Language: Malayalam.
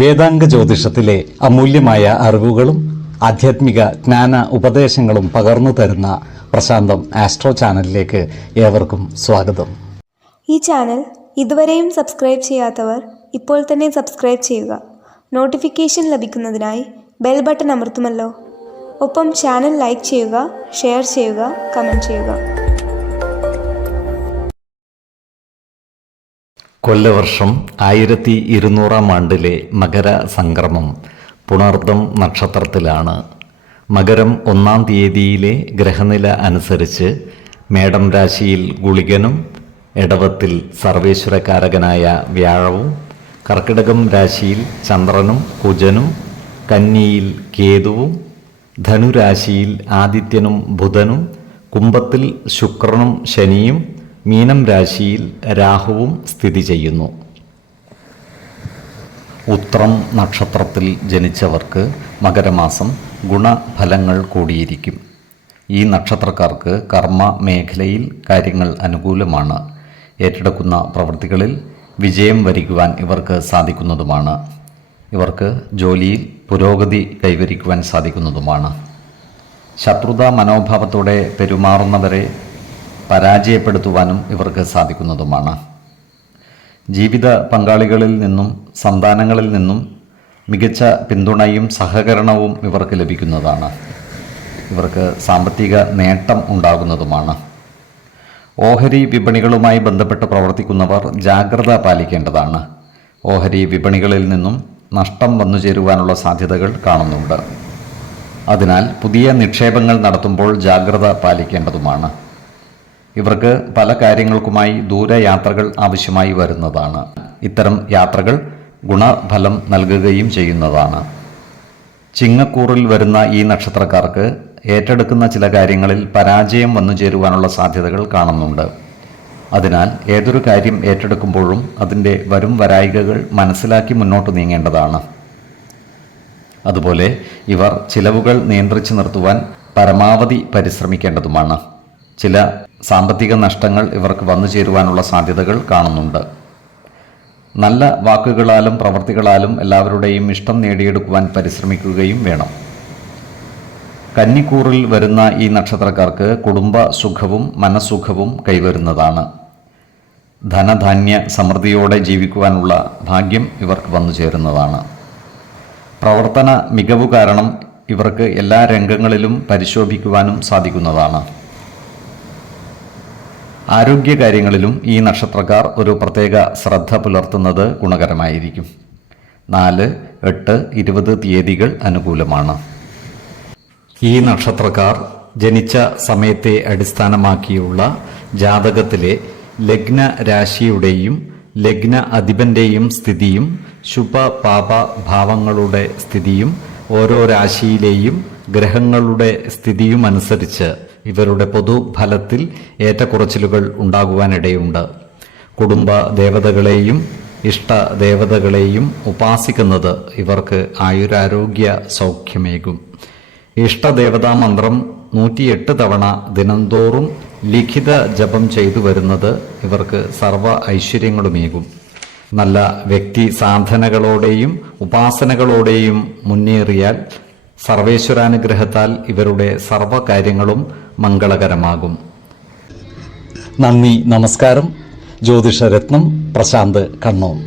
വേദാംഗ ജ്യോതിഷത്തിലെ അമൂല്യമായ അറിവുകളും ആധ്യാത്മിക ജ്ഞാന ഉപദേശങ്ങളും പകർന്നു തരുന്ന പ്രശാന്തം ആസ്ട്രോ ചാനലിലേക്ക് ഏവർക്കും സ്വാഗതം. ഈ ചാനൽ ഇതുവരെയും സബ്സ്ക്രൈബ് ചെയ്യാത്തവർ ഇപ്പോൾ തന്നെ സബ്സ്ക്രൈബ് ചെയ്യുക. നോട്ടിഫിക്കേഷൻ ലഭിക്കുന്നതിനായി ബെൽ ബട്ടൺ അമർത്തുമല്ലോ. ഒപ്പം ചാനൽ ലൈക്ക് ചെയ്യുക, ഷെയർ ചെയ്യുക, കമൻറ്റ് ചെയ്യുക. കൊല്ലവർഷം 1200 ആണ്ടിലെ മകര സംക്രമം പുണർദം നക്ഷത്രത്തിലാണ്. മകരം 1-ാം തീയതിയിലെ ഗ്രഹനില അനുസരിച്ച് മേടം രാശിയിൽ ഗുളികനും, എടവത്തിൽ സർവേശ്വരകാരകനായ വ്യാഴവും, കർക്കിടകം രാശിയിൽ ചന്ദ്രനും കുജനും, കന്നിയിൽ കേതുവും, ധനുരാശിയിൽ ആദിത്യനും ബുധനും, കുംഭത്തിൽ ശുക്രനും ശനിയും, മീനം രാശിയിൽ രാഹുവും സ്ഥിതി ചെയ്യുന്നു. ഉത്രം നക്ഷത്രത്തിൽ ജനിച്ചവർക്ക് മകരമാസം ഗുണഫലങ്ങൾ കൂടിയിരിക്കും. ഈ നക്ഷത്രക്കാർക്ക് കർമ്മ മേഖലയിൽ കാര്യങ്ങൾ അനുകൂലമാണ്. ഏറ്റെടുക്കുന്ന പ്രവൃത്തികളിൽ വിജയം വരിക്കുവാൻ ഇവർക്ക് സാധിക്കുന്നതുമാണ്. ഇവർക്ക് ജോലിയിൽ പുരോഗതി കൈവരിക്കുവാൻ സാധിക്കുന്നതുമാണ്. ശത്രുതാ മനോഭാവത്തോടെ പെരുമാറുന്നവരെ പരാജയപ്പെടുത്തുവാനും ഇവർക്ക് സാധിക്കുന്നതുമാണ്. ജീവിത പങ്കാളികളിൽ നിന്നും സന്താനങ്ങളിൽ നിന്നും മികച്ച പിന്തുണയും സഹകരണവും ഇവർക്ക് ലഭിക്കുന്നതാണ്. ഇവർക്ക് സാമ്പത്തിക നേട്ടം ഉണ്ടാകുന്നതുമാണ്. ഓഹരി വിപണികളുമായി ബന്ധപ്പെട്ട് പ്രവർത്തിക്കുന്നവർ ജാഗ്രത പാലിക്കേണ്ടതാണ്. ഓഹരി വിപണികളിൽ നിന്നും നഷ്ടം വന്നു ചേരുവാനുള്ള സാധ്യതകൾ കാണുന്നുണ്ട്. അതിനാൽ പുതിയ നിക്ഷേപങ്ങൾ നടത്തുമ്പോൾ ജാഗ്രത പാലിക്കേണ്ടതുമാണ്. ഇവർക്ക് പല കാര്യങ്ങൾക്കുമായി ദൂരയാത്രകൾ ആവശ്യമായി വരുന്നതാണ്. ഇത്തരം യാത്രകൾ ഗുണഫലം നൽകുകയും ചെയ്യുന്നതാണ്. ചിങ്ങക്കൂറിൽ വരുന്ന ഈ നക്ഷത്രക്കാർക്ക് ഏറ്റെടുക്കുന്ന ചില കാര്യങ്ങളിൽ പരാജയം വന്നു ചേരുവാനുള്ള സാധ്യതകൾ കാണുന്നുണ്ട്. അതിനാൽ ഏതൊരു കാര്യം ഏറ്റെടുക്കുമ്പോഴും അതിൻ്റെ വരും വരായികകൾ മനസ്സിലാക്കി മുന്നോട്ട് നീങ്ങേണ്ടതാണ്. അതുപോലെ ഇവർ ചിലവുകൾ നിയന്ത്രിച്ചു നിർത്തുവാൻ പരമാവധി പരിശ്രമിക്കേണ്ടതുമാണ്. ചില സാമ്പത്തിക നഷ്ടങ്ങൾ ഇവർക്ക് വന്നു ചേരുവാനുള്ള സാധ്യതകൾ കാണുന്നുണ്ട്. നല്ല വാക്കുകളാലും പ്രവൃത്തികളാലും എല്ലാവരുടെയും ഇഷ്ടം നേടിയെടുക്കുവാൻ പരിശ്രമിക്കുകയും വേണം. കന്നിക്കൂറിൽ വരുന്ന ഈ നക്ഷത്രക്കാർക്ക് കുടുംബ സുഖവും മനസ്സുഖവും കൈവരുന്നതാണ്. ധനധാന്യ സമൃദ്ധിയോടെ ജീവിക്കുവാനുള്ള ഭാഗ്യം ഇവർക്ക് വന്നു ചേരുന്നതാണ്. പ്രവർത്തന മികവ് കാരണം ഇവർക്ക് എല്ലാ രംഗങ്ങളിലും പരിശോഭിക്കുവാനും സാധിക്കുന്നതാണ്. ആരോഗ്യകാര്യങ്ങളിലും ഈ നക്ഷത്രക്കാർ ഒരു പ്രത്യേക ശ്രദ്ധ പുലർത്തുന്നത് ഗുണകരമായിരിക്കും. 4, 8, 20 തീയതികൾ അനുകൂലമാണ്. ഈ നക്ഷത്രക്കാർ ജനിച്ച സമയത്തെ അടിസ്ഥാനമാക്കിയുള്ള ജാതകത്തിലെ ലഗ്ന രാശിയുടെയും ലഗ്ന അധിപന്റെയും സ്ഥിതിയും ശുഭ പാപ ഭാവങ്ങളുടെ സ്ഥിതിയും ഓരോ രാശിയിലെയും ഗ്രഹങ്ങളുടെ സ്ഥിതിയുമനുസരിച്ച് ഇവരുടെ പൊതുഫലത്തിൽ ഏറ്റക്കുറച്ചിലുകൾ ഉണ്ടാകുവാനിടയുണ്ട്. കുടുംബ ദേവതകളെയും ഇഷ്ടദേവതകളെയും ഉപാസിക്കുന്നത് ഇവർക്ക് ആയുരാരോഗ്യ സൗഖ്യമേകും. ഇഷ്ടദേവതാ മന്ത്രം 108 തവണ ദിനംതോറും ലിഖിത ജപം ചെയ്തു വരുന്നത് ഇവർക്ക് സർവ്വ ഐശ്വര്യങ്ങളുമേകും. നല്ല വ്യക്തി സാധനകളോടെയും ഉപാസനകളോടെയും മുന്നേറിയാൽ സർവേശ്വരാനുഗ്രഹത്താൽ ഇവരുടെ സർവ്വകാര്യങ്ങളും മംഗളകരമാകും. നന്ദി, നമസ്കാരം. ജ്യോതിഷരത്നം പ്രശാന്ത് കണ്ണോം.